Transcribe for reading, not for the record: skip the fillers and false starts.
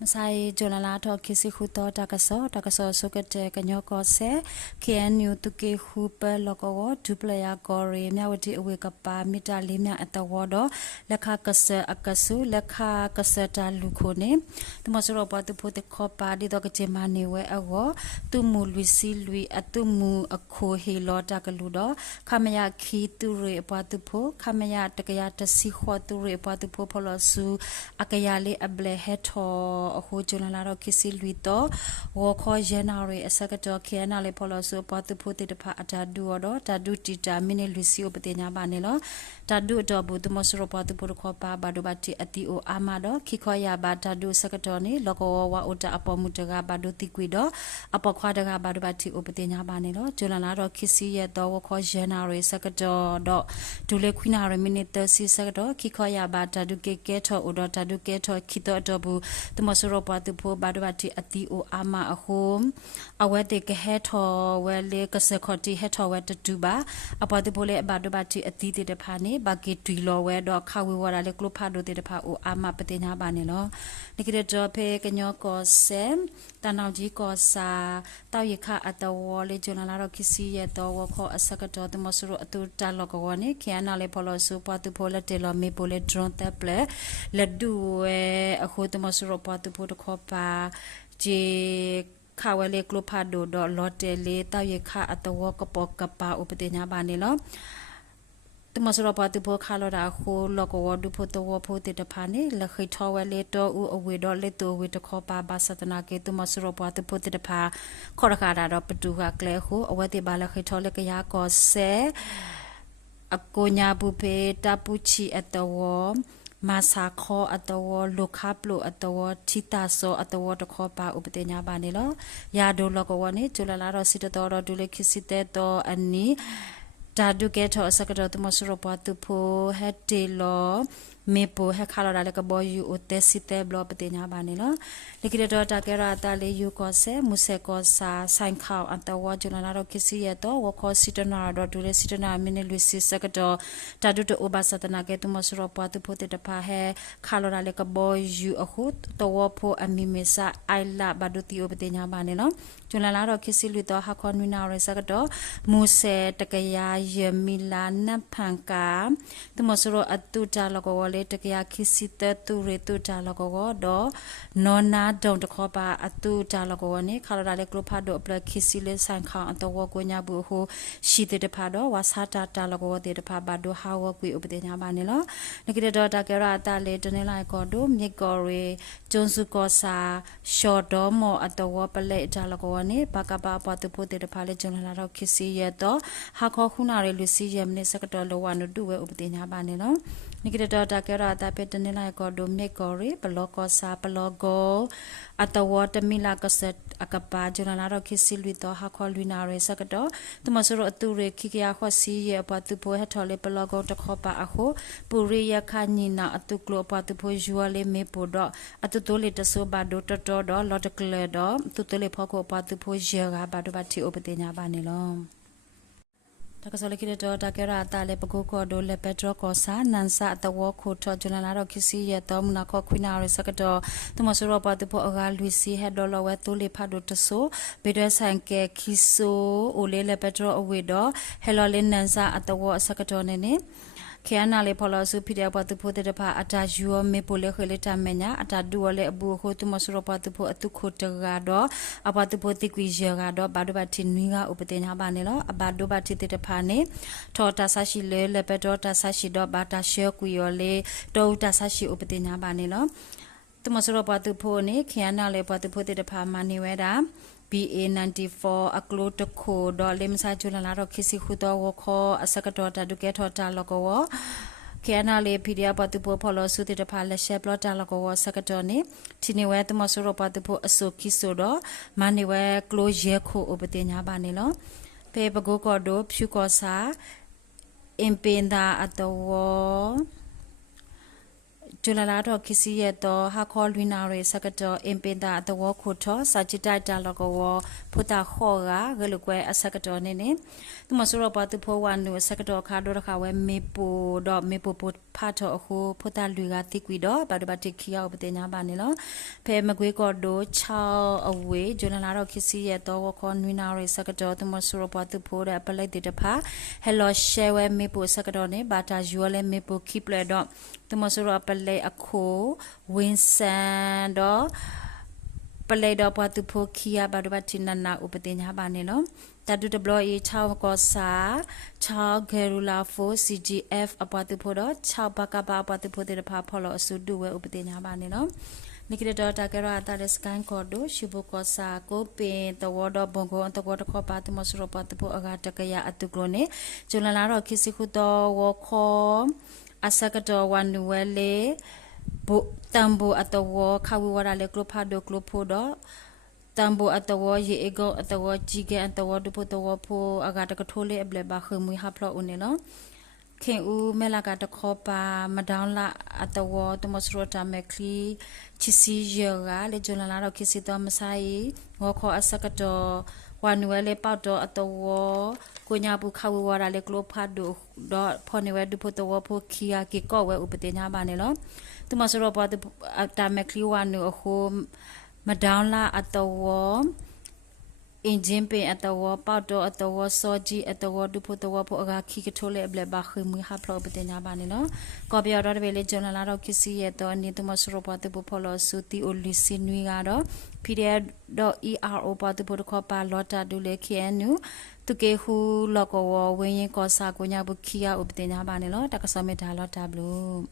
มาใส่จุลลาทอคิสิคุโตตากะซอสุกะเตกะญอกอเซ KNU ตุเกฮูเปลกอดุปลยากอเรမြဝတိအဝေကပါမီတာလေးမြအတဝဒလက်ခကဆအကဆုလက်ခကဆတာလူခိုနေတမစရပတုဖို့တခောပါဒီတော့ကချေမနေဝဲအောသူမူလူစီလူအတုမူအခိုဟေလောတကလူတော့ခမယခီတူရေပတုဖို့ခမယတကရတစီခောတူရေပတုဖို့ဖလဆူအကရလေးအဘလေဟက်ထောအခုကျွန်းလာတော့ခစီလူတော့ဝခောရနာရေအစကတော့ခဲနာလေးဖလဆူပတုဖို့တဖအတာဒူတော့တာဒူတီတာမီနီလူစီယိုပတေညာပါနေလောတာဒူတော့ဘူးတမစရပတုဖို့ခောပါဘာဒဘတိအတီအိုအာမတော့ခိခောရပါတာဒူစကတော့နေလောကောဝအိုတာအပေါ်မူတကဘာဒူတိကွေတော့အပေါ်ခွာတကဘာဒဘတိအိုပတေညာပါနေလောကျွန်းလာတော့ခစီရဲ့တော့ဝခောရနာရေစကတော့တော့ဒူလေခွိနာရေမီနီတစီစကတော့ခိခောရပါတာဒူကေကဲထောအိုတော့တာဒူကဲထောခိတော့တော့ဘူးတမစရပတုဖို့ဘာဒဘတိအတီအိုအာမအခုအဝဲတေကဟဲထောဝဲလေကစခတိဟဲထောဝဲတတူပါအပေါ်တပိုလေဘာဒဘတိအတီတေတဖာနေဘာကေတူလောဝဲတော့ခဝေဝရလေကလုဖာဒိုတေတဖာအိုအာမပတေညာပါနေလောနိကရတော့ဖေကညောကောဆဲတနောင်ကြီးကောစာတောက်ရခအတဝလေဂျွန်လာတော့ခစီရဲ့တော့ဝခောအစကတော့တမဆရအတူတလောကဝနေခ ्यान လေဖလောဆူပတူဖိုလက်တေလောမေပိုလေဒရွန်တက်ပလက်လက်ဒူဝဲအခုတမဆရပတူဖိုတခောပါဂျေခါဝဲလေကလုဖာဒိုတော့လော်တဲလေတောက်ရခအတဝကပေါကပါဥပတေညာပါနေလောတမစရပါတဘောခါလော်ဒါခိုလောကဝဒုဖို့တဝဖို့တေတဖာနေလခိထောဝဲလေတော့ဥအဝေတော့လေတိုဝေတခောပါဘာစတနာကေတမစရပါတဖို့တေတဖာခေါ်ရခါတာတော့ပတူကကလဲခိုအဝဲတေပါလခိထောလေကရကောဆဲအကိုညာဘူးဖေတပူချီအတဝမာစာခောအတဝလုခပ်လုအတဝချီတာဆောအတဝတခောပါဥပတေညာပါနေလောယာဒိုလောကဝနေကျူလာလာတော့စီတတော်ဒူလေခိစီတဲတော့အနီတာဒုကေထောစကတော့တမစရပတူဖိုဟက်တေလောမေပိုဟက်ခါလာလေကဘောယူအိုတက်စီတဲဘလောပတေညာပါနေလောလေကိတော့တာကေရာတာလေယူကောဆဲမုဆေကောစာဆိုင်ခေါအတဝဂျူနာတော့ကစီရတော့ဝခောစီတနာတော့ဒူလေစီတနာမီနီလူစီစကတော့တာဒုတိုဘာစတနာကေတမစရပတူဖိုတေတဖာဟဲခါလာလေကဘောယူအခုတော့ဖိုအမီမေစာအိုင်လာဘဒူတီအိုပတေညာပါနေလောဂျူနာတော့ကစီလူတော့ဟာခွန်ဝီနာရစကတော့မုဆေတကယာယမီလာနဖန်ကာတမစရအတူတာလကောလေတကယာခိစီတတူရေတူတာလကောတော့နော်နာဒုံတခောပါအတူတာလကောနေခါလာလေကလဖာဒိုပလခိစီလေဆန်ခေါအတဝကိုညာဘူးဟိုရှိတဲ့တဖာတော့ဝါစာတာတာလကောတဲ့တဖာဘာဒိုဟာဝကွေဥပဒေညာပါနေလောနကိတော့တာကရအတာလေတနေလိုက်ကောဒိုမြေကောရေကျွန်းစုကောစာရှော့တော်မောအတဝပလက်တာလကောနေဘကပါပတူဖို့တဲ့တဖာလေကျွန်းလာတော့ခိစီရတော့ဟာခောခုနာရေလူစီယမနေစကတော့လောဝနဒုဝဲဥပဒေညာပါနေလောနိကရတော့တာကရတာပေတနေလိုက်ကောဒိုမြေကောရေဘလောကောစာဘလောကောအတဝတမီလာကဆတ်အကပါဂျနလာတော့ခိစီလူတော့ဟာခေါ်လူနာရေစကတော့တမဆရအတူရေခိကရခောစီရဲ့ပတူပိုဟထော်လေဘလောကောတခောပါအခုပူရိယခညိနာအတူကလောပတူပိုယူလေမေပိုတော့အတူတိုလေတဆိုဘာဒိုတတော်တော့လော်တကလေတော့တူတိုလေဖောကိုပတူပိုရေကဘာဒဘတီဥပဒေညာပါနေလောတကစလကိတော့တကရတာလေပကုကောဒိုလေပက်ထရကောစာနန်စာတဝခိုထောဂျနလာတော့ခစီရတော့မနာခောခွိနာရစကတော့တမဆရပတူပိုအဂါလူစီဟက်ဒေါ်လဝဲတူလေဖာဒိုတဆိုဘေဒဆန်ကေခီဆိုအိုလေလေပက်ထရအဝေတော့ဟဲလော်လင်းနန်စာအတဝစကတော့နေနေခ ्यान လေဖလောစုဖိတဲ့ပတူဖို့တဲ့ဖာအတာယူမေပိုလေခလေတမညာအတာဒူလေအဘူခိုတမဆရပတူဖို့အတုခိုတကတော့အပတူဖို့တိကွေရကတော့ဘာဒဘတိနွီကဥပဒေညာပါနေလောအဘာဒဘတိတဲ့ဖာနေထောတာဆရှိလေလေပတော်တာဆရှိတော့ဘာတာရှဲကွေရလေတောတာဆရှိဥပဒေညာပါနေလောတမဆရပတူဖို့နေခ ्यान လေပတူဖို့တဲ့ဖာမနေဝဲတာBA94 အကလိုတခိုဒေါ်လင်စာချူလာတော့ခစီခုတော့ဝခောအစကတော့တဒုကေထောတာလကောခဲနာလေဖီဒီယာပတူပိုဖလောစုတဲ့တဖာလက်ရှက်ဘလော့တာလကောစကတော့နေဒီနေဝဲတမဆရပတူပိုအဆုခိဆိုတော့မနေဝဲကလိုရဲခိုဥပဒေညာပါနေလောပေပကိုကောဒိုဖြူကောစာအင်ပင်တာအတော် Julalado Kisiyeto, Hakol Winare, Sakato, Impeda at the Wakuto, Sajita Dalago, Puta Hora, Reluque, a Sakato Nene. The Masura Patu one new Sakato Cadoraka, Mipu, dot Mipu put Pato, who Puta Luga Tiquido, but about Tikia, but in Abanilo, Pe Maguicordo, Chow away, Julalado Kisiyeto, Wakon Winare, Sakato, the Masura Patu Put, a palette de pa, Hello, Shewe Mipu Sakadone, but as you all Mipu keep ledo. The Masura Palay a co, Winsand or Palay do Patupo Kia Badubatina na Upatin Habanino. That do the blow e Chow Gosa, Chow Gerula Fo, CGF Apatupodo, Chow Bakaba Patupo de Papolo Sudu Upatin Habanino. Nikita Takera that is kind cordo, Shibukosa, Cope, the word of Bongo, and the water copa to Masura Patupo Agatakaya at the Grone, Julanaro Kisikudo, Woko. Asakato wanuele tambo at the war kawiwara le glopado glopodo tambo at the war ye ego at the war jige at the war to put the war po agata katole ebleba humwi haplo unelo king u melagata copa madonla at the war to mosrota mekli chisi yoga le jonala kisito masai woko asakato wanuele pato at the war Kunyabu Kawiwara le glopado dot poniwe to put the wapo kia kiko we upatina banelo. To Masoropa the Atamekli one home Madonna at the war in Jimpe at the war, Pato at the war, Soji at the war to put the wapo aga kikatole blebachim we have propatina banelo. Copy out of village journal Kisi at the need to Masoropa the Popolo Suti Ulisi Nuigado, period ero part the Potocopa Lotta Dule Kienu. Tuke hu loko wo wenye kosa kunya bukia ubtenya banelo takasome talo tablo